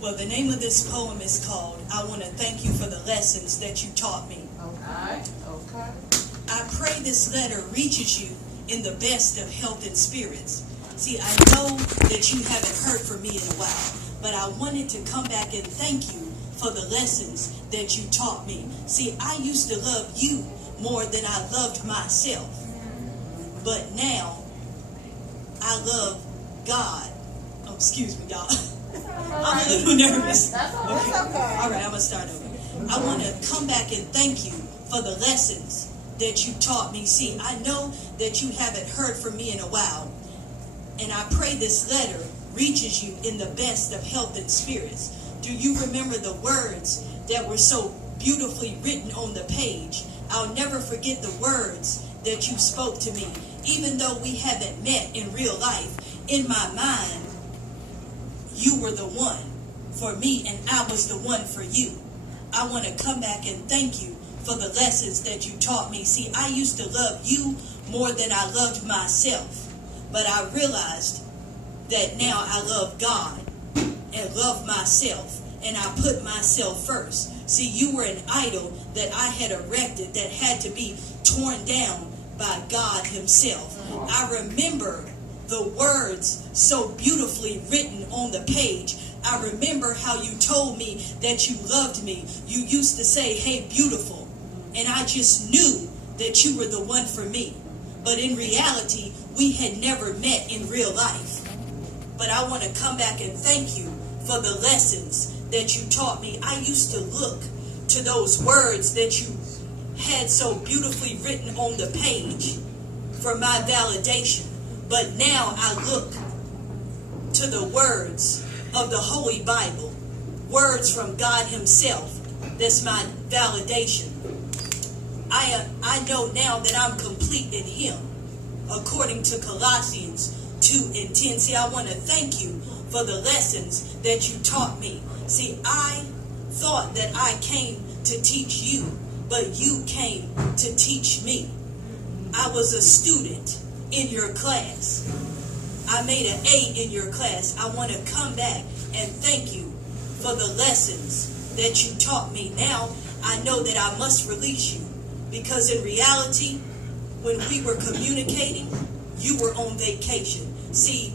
Well, the name of this poem is called, I Want to Thank You for the Lessons That You Taught Me. Okay. Okay. I pray this letter reaches you in the best of health and spirits. See, I know that you haven't heard from me in a while, but I wanted to come back and thank you for the lessons that you taught me. See, I used to love you more than I loved myself, but now I love God. Oh, excuse me, y'all. I'm a little nervous. That's okay. All right, I'm going to start over. I want to come back and thank you for the lessons that you taught me. See, I know that you haven't heard from me in a while, and I pray this letter reaches you in the best of health and spirits. Do you remember the words that were so beautifully written on the page? I'll never forget the words that you spoke to me. Even though we haven't met in real life, in my mind, you were the one for me and I was the one for you. I want to come back and thank you for the lessons that you taught me. See, I used to love you more than I loved myself, but I realized that now I love God and love myself, and I put myself first. See, you were an idol that I had erected that had to be torn down by God himself. I remember the words so beautifully written on the page. I remember how you told me that you loved me. You used to say, hey, beautiful. And I just knew that you were the one for me. But in reality, we had never met in real life. But I want to come back and thank you for the lessons that you taught me. I used to look to those words that you had so beautifully written on the page for my validation. But now I look to the words of the Holy Bible, words from God himself. That's my validation. I know now that I'm complete in him, according to Colossians 2:10. See, I want to thank you for the lessons that you taught me. See, I thought that I came to teach you, but you came to teach me. I was a student in your class. I made an A in your class. I want to come back and thank you for the lessons that you taught me. Now I know that I must release you, because in reality, when we were communicating, you were on vacation. See,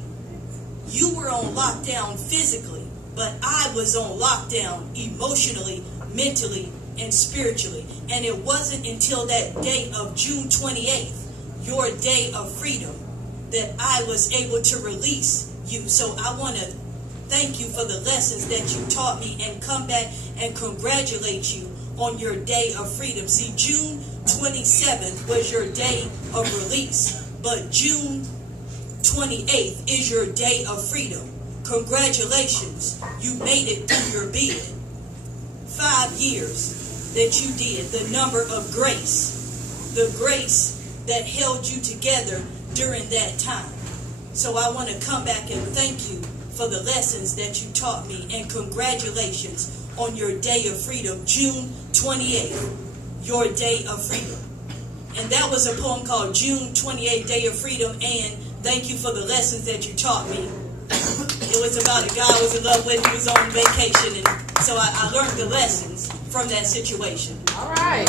you were on lockdown physically, but I was on lockdown emotionally, mentally, and spiritually. And it wasn't until that day of June 28th, your day of freedom, that I was able to release you. So I want to thank you for the lessons that you taught me and come back and congratulate you on your day of freedom. See, June 27th was your day of release, but June 28th is your day of freedom. Congratulations, you made it through your bid. 5 years that you did, the number of grace, the grace that held you together during that time. So I want to come back and thank you for the lessons that you taught me, and congratulations on your day of freedom, June 28th, your day of freedom. And that was a poem called June 28th, Day of Freedom, and thank you for the lessons that you taught me. It was about a guy I was in love with who was on vacation, and so I learned the lessons from that situation. All right.